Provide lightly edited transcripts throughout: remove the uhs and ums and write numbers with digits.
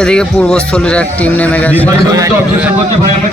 এদিকে পূর্বস্থলীর এক টিম নেমে গেছে,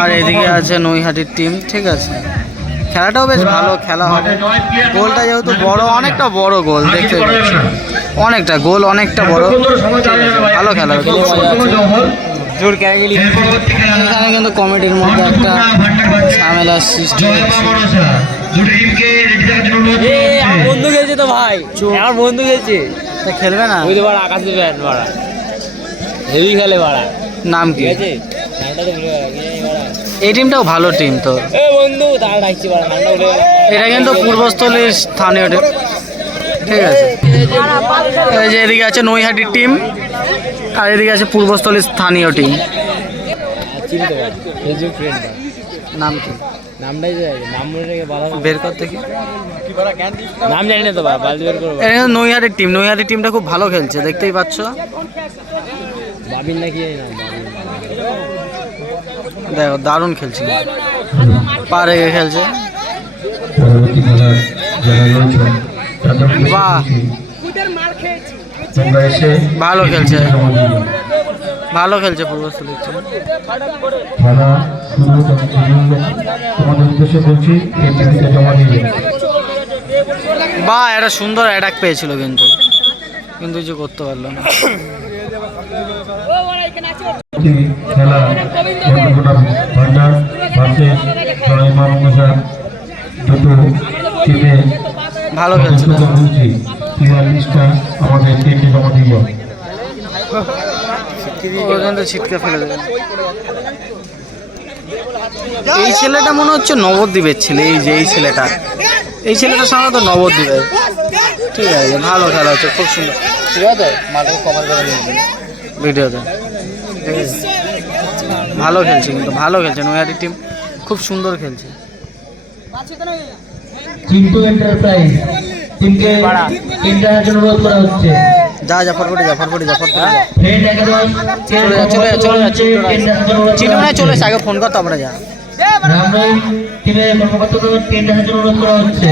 আর এদিকে আছে নৈহাটির টিম। ঠিক আছে, খেলাটাও বেশ ভালো খেলা হবে। গোলটা যেহেতু বড়, অনেকটা বড় গোল দেখতে পাচ্ছি, অনেকটা গোল, অনেকটা বড়। ভালো খেলা হবে, এখানে কিন্তু কমিটির মধ্যে একটা ঝামেলার সৃষ্টি হচ্ছে। বন্ধু গেছে তো ভাই, আমার বন্ধু গেছে, তা খেলবে না? বুঝতে পারা আকাশে ব্যাট মারা হেভি খেলে বাড়া। নাম কি? আছে নামটা তো ভুলে গেলাম, কি জানি বাড়া। এই টিমটাও ভালো টিম তো। এ বন্ধু তার ডাকছি বাড়া, নামটা ভুলে গেলাম। এটা কিন্তু পূর্বস্থলীর স্থানীয় টিম। ঠিক আছে, এই যে এদিকে আছে নৈহাটির টিম, আর এদিকে আছে পূর্বস্থলীর স্থানীয় টিম। চিনতে পারি ফেসবুক ফ্রেন্ড। নাম কি? নামটাই তো নাম মনে রেখে ভালো বের করতে কি? নাম জানি না তো ভাই, বালতি বের করবো। এটা কিন্তু নৈহাটির টিম, নৈহাটির টিমটা খুব ভালো খেলছে, দেখতেই পাচ্ছ। বাবিন নাকি এই নাম দেখো দারুণ খেলছে, পা রেখে খেলছে। বাহ, ভালো খেলছে, ভালো খেলছে পূর্বস্থলীর টিম। বাহ, একটা সুন্দর অ্যাটাক পেয়েছিল কিন্তু কিছু করতে পারলো না। খেলা ভান্ডার ভার্সেস ইমাম মুসা, দুটো টিমে ভালো খেলছে না, লিস্টটা আমাদের টিমে জমা দিব। ওখান থেকে ছিটকে ফেলে দেবে। এই ছেলেটা মনে হচ্ছে নবদ্বীপের ছেলে, এই যে এই ছেলেটা, এই ছেলেটা সাধারণত নবদ্বীপের। ঠিক আছে, ভালো খেলা হচ্ছে, খুব সুন্দর। ঠিক আছে, মাঠে কভার করে নিয়েছি ভিডিওতে। ভালো খেলছে, কিন্তু ভালো খেলছে নৈহাটি টিম, খুব সুন্দর খেলছে। চিন্টু এন্টারপ্রাইজ টিমকে ইন্টারনেট জন্য অনুরোধ করা হচ্ছে। যা যা ফটফটে যা, ফটফটে যা, ফটফটে যা, ফ্রেন্ড একাদশ চলে যা, চলে যা, চলে যা। চিন্টু মনে হয় চলে এসে, আগে ফোন কর তারপরে যা। রামরাই টিমের কর্মকর্তাদের ইন্টারনেট জন্য অনুরোধ করা হচ্ছে।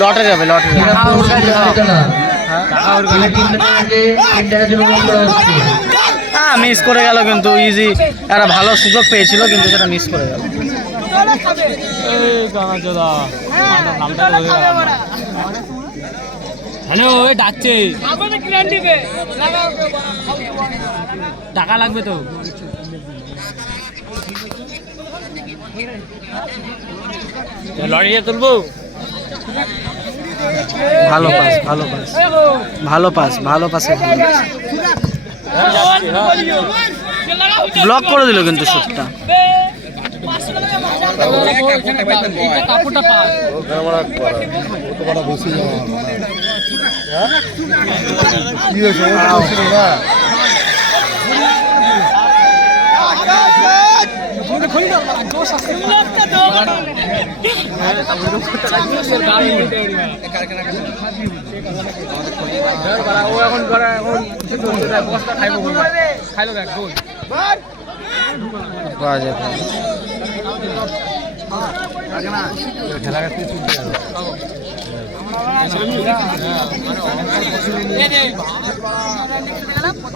লটে যাবে, লটে যাবে। হ্যাঁ, মিস করে গেল কিন্তু, ইজি একটা ভালো সুযোগ পেয়েছিল কিন্তু সেটা মিস করে গেল। হ্যালো, ওই ডাকছে, টাকা লাগবে তো। লরিয়ে তুলবো। ভালো পাস, ভালো পাস, ভালো পাস, ভালো পাসে ব্লক করে দিল কিন্তু শুটটা।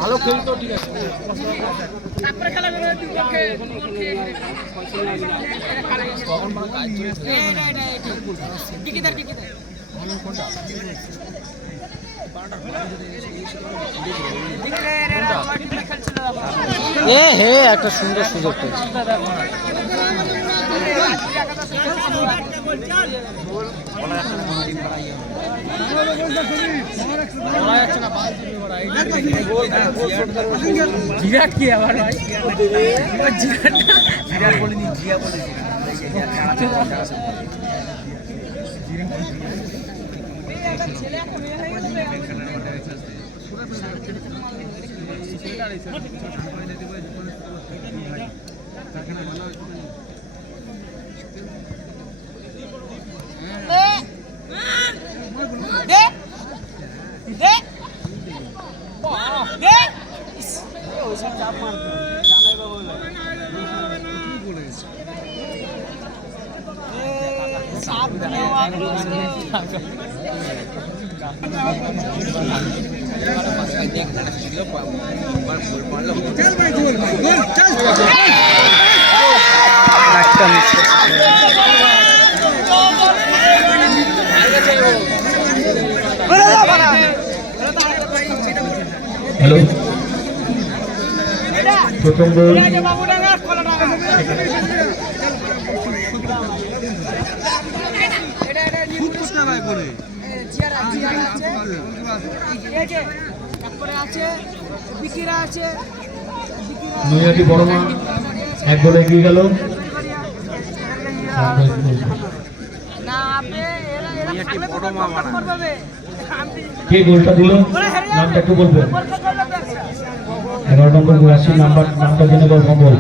ভালো খেলতো, ঠিক আছে। হে একটা সুন্দর সুযোগ পেয়েছে। জিরাট কি আবার ভাই, জিরাট বলে নি, জিয়া বলে একটা মিস হ্যালো প্রথম গোল নৈহাটি বড় মা 1 গোলে এগিয়ে গেল। কে গোলটা দিল নামটা একটু বলবেন? 11 নম্বর গোল আছে, নামটা জেনে বল কম্বল।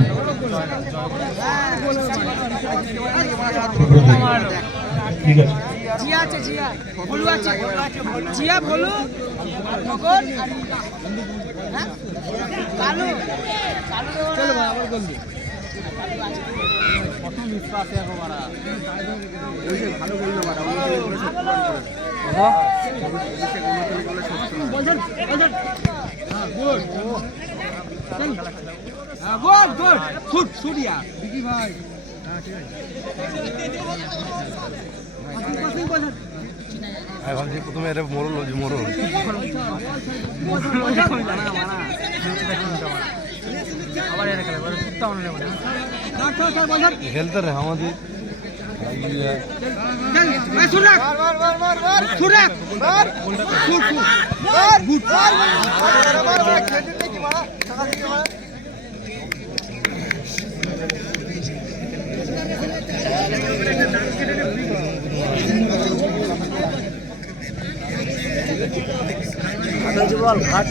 ঠিক আছে জিয়া আছে, জিয়া ভলু আছে, জিয়া ভলু নগর আর হ্যাঁ কালু কালু চলো ভাই আবার গোল দি প্রথম বিশ্বাস আছে একবারে ওই যে ভালো গোল না মারা ওই বাবা বলছেন হ্যাঁ গোল হ্যাঁ গোল গোল শুট শুটিয়া বিকি ভাই হ্যাঁ ঠিক আছে ভাবছি প্রথমে এটা মরল খেলতে রে আমাদের ঘাট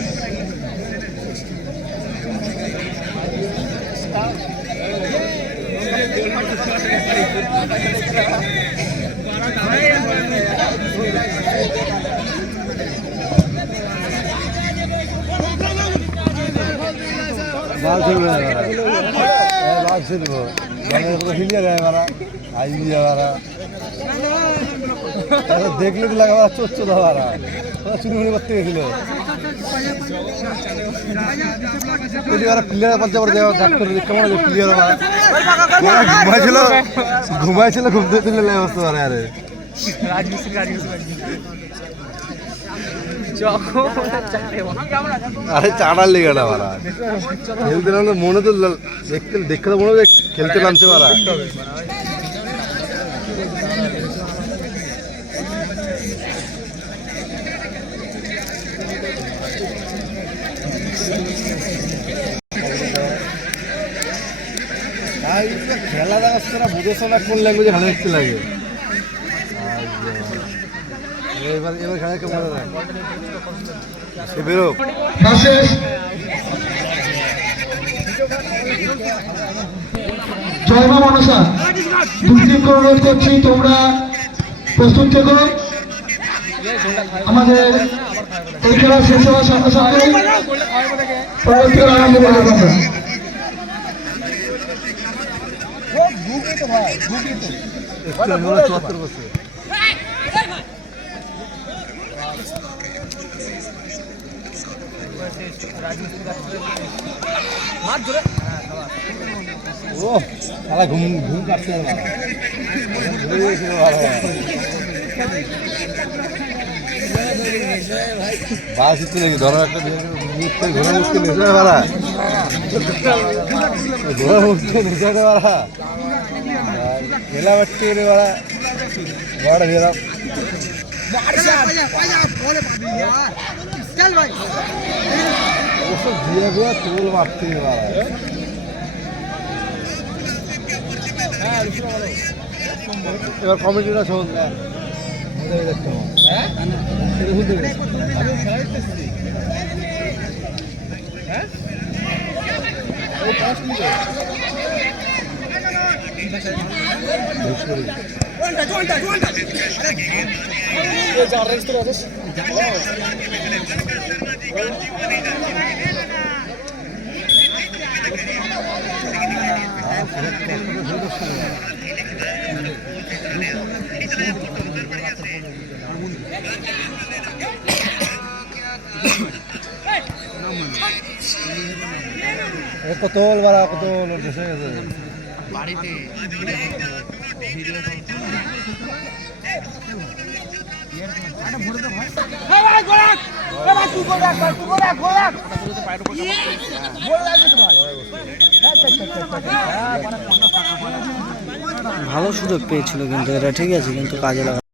দেখলে তো লাগা চোচ্ছ ধরা চুরি করতে গেছিল প্লেয়ার পঞ্চাশ ডাক্তার কেমন প্লেয়ার ঘুমাইছিল ঘুমতে তুলে অবস্থা পারে আরে আরে চাটার লেগে না মারা খেলতে নামলে মনে তো দেখতে তো মনে হয় খেলতে নামছে মারা খেলা দেখাচ্ছে না বুঝেছো না কোন ল্যাঙ্গুয়েজে খেলা দেখতে লাগে এবার খেলা কেমন সে বেরো জয় মা মনসা দুটি অনুরোধ করছি তোমরা প্রস্তুত থেকো। আমাদের এই খেলা শেষ হওয়ার সঙ্গে সঙ্গে পরবর্তী আরম্ভ করবো আমরা। চুয়াত্তর বছর ও তারা ঘুম কাটছে বাস ইচ্ছে নাকি ধরার একটা ঘোরা মুশকিল নেশা মারা ঘোরা মুশকিল নেশাটা মারা খেলা বাচ্চা করে মারা বড় ভেরা ওসব দিয়ে দিয়ে তোল মারতে মারা এবার কমিটিটা শোন কত বাড়া কত দেশে গেছে বাড়িতে ভালো সুযোগ পেয়েছিল কিন্তু এটা, ঠিক আছে, কিন্তু কাজে লাগা